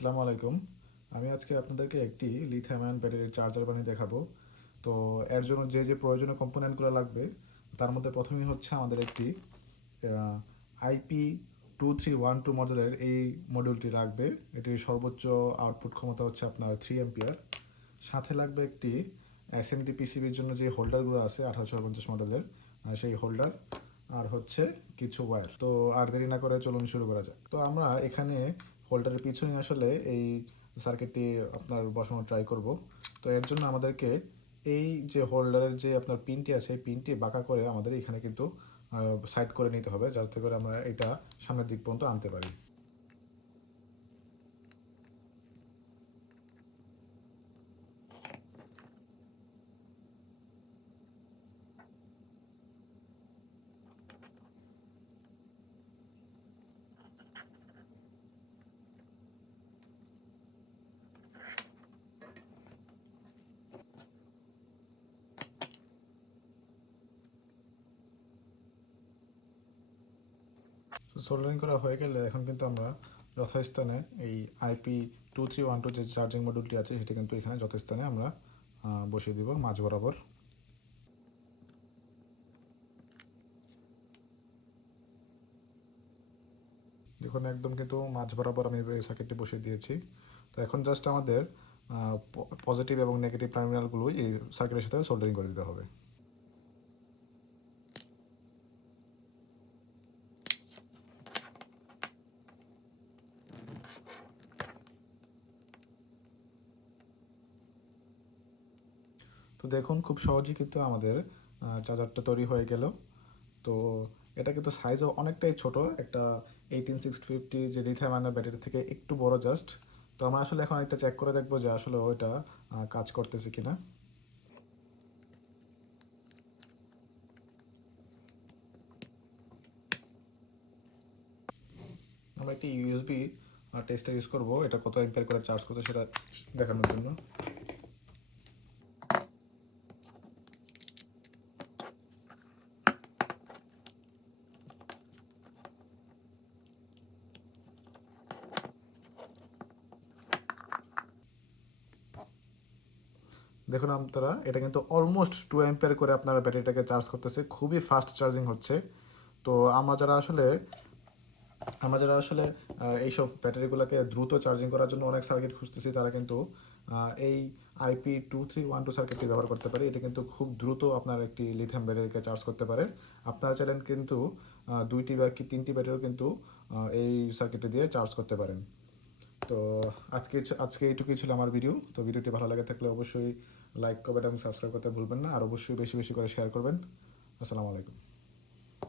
আসসালামু আলাইকুম। আমি আজকে আপনাদেরকে একটি লিথিয়াম আয়ন ব্যাটারির চার্জার বানিয়ে দেখাবো। তো এর জন্য যে প্রয়োজনীয় কম্পোনেন্টগুলো লাগবে তার মধ্যে প্রথমেই হচ্ছে আমাদের একটি IP2312 মডেলের এই মডিউলটি লাগবে। এটির সর্বোচ্চ আউটপুট ক্ষমতা হচ্ছে আপনার 3 অ্যাম্পিয়ার। সাথে লাগবে একটি SMD পিসিবির জন্য যে হোল্ডারগুলো আছে 1850 মডেলের সেই হোল্ডার, আর হচ্ছে কিছু ওয়্যার। তো আর দেরি না করে চলুন শুরু করা যাক। তো আমরা এখানে হোল্ডারের পিছনে আসলে এই সার্কিটটি আপনার বসানো ট্রাই করব। তো এর জন্য আমাদেরকে এই যে হোল্ডারের যে আপনার পিনটি আছে এই পিনটি বাঁকা করে আমাদের এখানে কিন্তু সাইড করে নিতে হবে, যাতে করে আমরা এটা সামনের দিক পর্যন্ত আনতে পারি। সোল্ডারিং করা হয়ে গেলে এখন কিন্তু আমরা যথাস্থানে এই IP2312 যে চার্জিং মডিউলটি আছে সেটি কিন্তু এখানে যথাস্থানে আমরা বসিয়ে দিব মাঝ বরাবর। দেখুন একদম কিন্তু মাঝ বরাবর আমি এই সার্কিটটি বসিয়ে দিয়েছি। তো এখন জাস্ট আমাদের পজিটিভ এবং নেগেটিভ টার্মিনালগুলো এই সার্কিটের সাথে সোল্ডারিং করে দিতে হবে। তো দেখুন খুব সহজেই কিন্তু আমাদের চার্জারটা তৈরি হয়ে গেল। তো এটা কিন্তু সাইজও অনেকটাই ছোট, একটা 18650 যে লিথিয়াম আয়নের ব্যাটারি থেকে একটু বড় জাস্ট। তো আমরা আসলে এখন একটা চেক করে দেখবো যে আসলে ওইটা কাজ করতেছে কিনা। আমরা একটি ইউএসবি টেস্টার ইউজ করবো, এটা কত অ্যাম্পিয়ার করে চার্জ করতে সেটা দেখানোর জন্য। দেখুন আপনারা এটা কিন্তু অলমোস্ট 2 অ্যাম্পিয়ার করে আপনারা ব্যাটারিটাকে চার্জ করতেছে, খুবই ফাস্ট চার্জিং হচ্ছে। তো আমরা যারা আসলে এইসব ব্যাটারিগুলোকে দ্রুত চার্জিং করার জন্য অনেক সার্কিট খুঁজতেছি, তারা কিন্তু এই IP2312 সার্কিটটি ব্যবহার করতে পারে। এটা কিন্তু খুব দ্রুত আপনার একটি লিথিয়াম ব্যাটারিকে চার্জ করতে পারে। আপনারা চাইলেন কিন্তু 2টি বা 3টি ব্যাটারিও কিন্তু এই সার্কিটটি দিয়ে চার্জ করতে পারেন। তো আজকে আজকে এইটুকুই ছিল আমার ভিডিও। তো ভিডিওটি ভালো লাগে থাকলে অবশ্যই লাইক, কমেন্ট এবং সাবস্ক্রাইব করতে ভুলবেন না, আর অবশ্যই বেশি বেশি করে শেয়ার করবেন। আসসালামু আলাইকুম।